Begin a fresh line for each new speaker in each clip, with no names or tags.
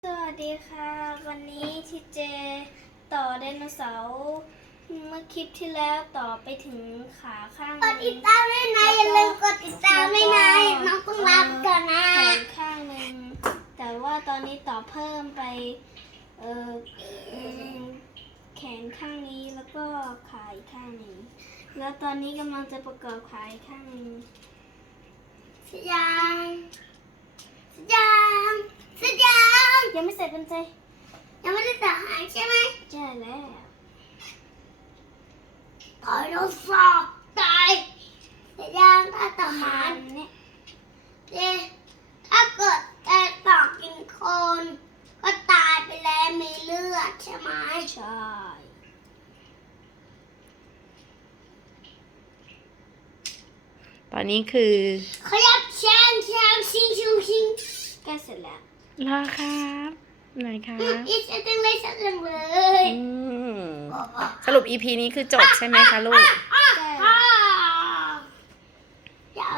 สวัสดีค่ะวันนี้ทีเจต่อไดโนเสาร์เมื่อคลิปที่แล้วต่อไปถึงขาข้าง
กดติดตามด้วยนะอย่าลืมกดติดตามด้วยนะน้องต้องรับก่อนนะ
แขนข้างหนึ่งแต่ว่าตอนนี้ต่อเพิ่มไปแขนข้างนี้แล้วก็ขาอีกข้างหนึ่งแล้วตอนนี้กำลังจะประกอบขาอีกข้างหนึ่ง
สยามสยามสยาม
ยังไม่เสร็จเป็นใจ
ยังไม่ได้ต่อหางใช่ไหม
ใช่แล้ว
ไดโนเสาร์ตายสยามถ้าต่อหาง
เนี่ย
เจ๊ถ้าเกิดแต่ต่อกินคนก็ตายไปแล้วมีเลือดใช่ไหม
ใช่
ตอนนี้คือ
ขยับแช่งชิงชิง
ใกล้เสร็จแล้ว
รอครับไหนครับ
อีสจังเลยสักจังเลย
อืมสรุป EP นี้คือจบใช่ไหมคะลูก
ใช่
อ้าวอย่าก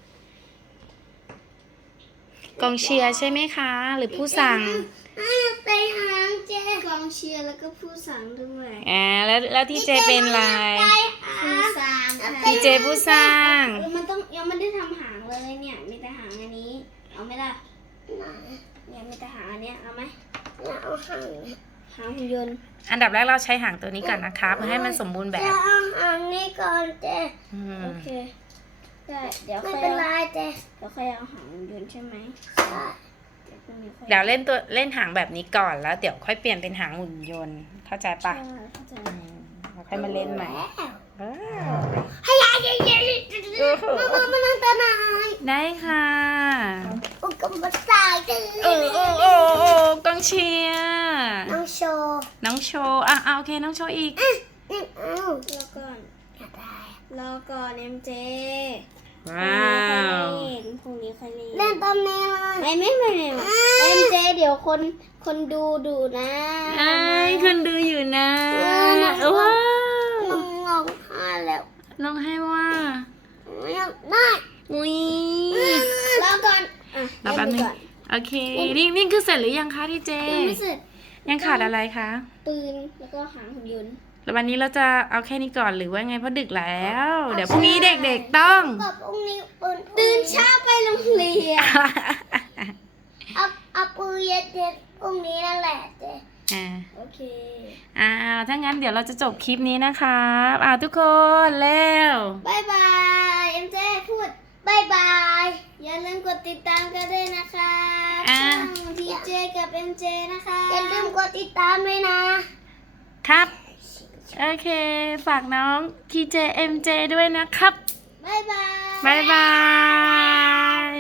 องเชียร์ใช่ไหมคะ หรือผู้สั่ง
ไปหางเจ๊
กองเชียร์แล้วก็ผู้สั่งด้วย
แล้วที่เจเป็นอะไร
ไปหา
ผู้สั่งค่ะ
ที่เจผู้สร้าง
มันต้องยังไม่ได้ทำหางเลยเนี่ยมีแต่หางอันนี้เอาไหมล่ะ
ไหน
เนี่ยมีแต่หางอันเนี้ยเอาไหม
เอาหาง
หางหุ่นยนต์
อันดับแรกเราใช้หางตัวนี้ก่อนนะคะเพื่อให้มันสมบูรณ์แบ
จะ
บ
เอาหางนี่ก่อนเจ๊
อืม
โอเคได้เดี๋ยว
ไม่
ค่อย
เป็นไร
เอา
เจ๊
เดี๋ยวค่อยเอาหางหุ่นยนต์ใช่ไหม
ได้
เดี๋ยวพรุ่งนี้ค่อย
เดี๋ยวเล่นหางแบบนี้ก่อนแล้วเดี๋ยวค่อยเปลี่ยนเป็นหางหุ่นยนต์เข้าใจปะ
ใช่เข้าใจ
อืมแล้วค่อยมาเล่นใหม่
แล้ว
ว้าว
ให้ยายเย็นๆมานั่งตาหน่อย
ได้ค่ะ
อุกมสายจืด
โอ้กองเชียร์
น้องโชว์
น้องโชว์โอเคน้องโชว์อีก
เอา
รอก่อน
อยากได้
รอก่อนเอ็มเจ
ว้าว
พรุ่งนี้ค่อยเล่น
เล่นตอนนี้เลย
ไม่เอ็มเจเดี๋ยวคนดูนะ
ไอ้คนดูอยู่นะ
น้อง
ว้าว
น้องร้องไห้แล้ว
น้องให้ว่า
ไม่อยากได้
อุ้ย
รอก่อนอ่ะ
รอแป๊บนึง
เล่นไปก่อน
โอเคนี่คือเสร็จหรือยังคะที่เจ
ยังไม่เสร็จ
ยังขาดอะไรคะ
ปืนแล้วก็หางหุ่นยนต์
แล้ววันนี้เราจะเอาแค่นี้ก่อนหรือว่าไงเพราะดึกแล้ว เดี๋ยวพรุ่งนี้เด็กๆต้อง
กับพรุ่งนี้ปืน
ตื่นเช้าไปโรงเรียน
เอาปืนเย็นๆพรุ่งนี้นั่นแหละเจ๊
โอเค
ถ้างั้นเดี๋ยวเราจะจบคลิปนี้นะครับทุกคนเร็ว
บายบายเอ็มเจพูด
บายบาย
อย่าลืมกดติดตามกันด้วยนะคะช่องทีเจกับเอ็มเจนะคะ
อย่าลืมกดติดตามด้วยนะครับ
โอเค ฝากน้อง TJMJ ด้วยนะครับ
บายบาย
บ๊ายบาย